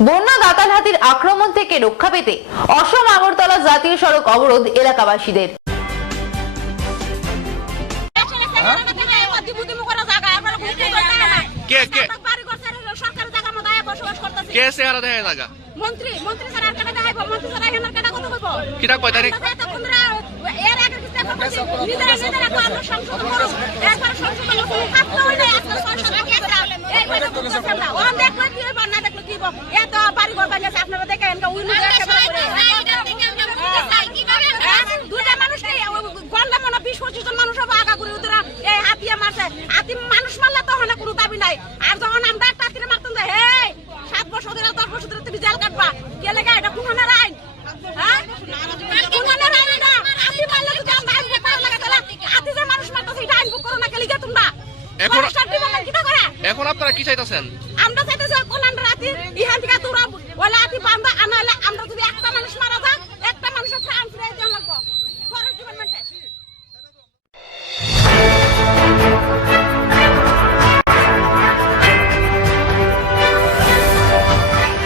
বন্যা দাতাল হাতির আক্রমণ থেকে রক্ষা পেতে অসম আগরতলা জাতীয় সড়ক অবরোধ এলাকাবাসীদের। এখন আপনারা কি চাইতেছেন? আমরা চাইতেছি কোন রাতে ইহান থেকে তোরা ওলা আতি বান্দা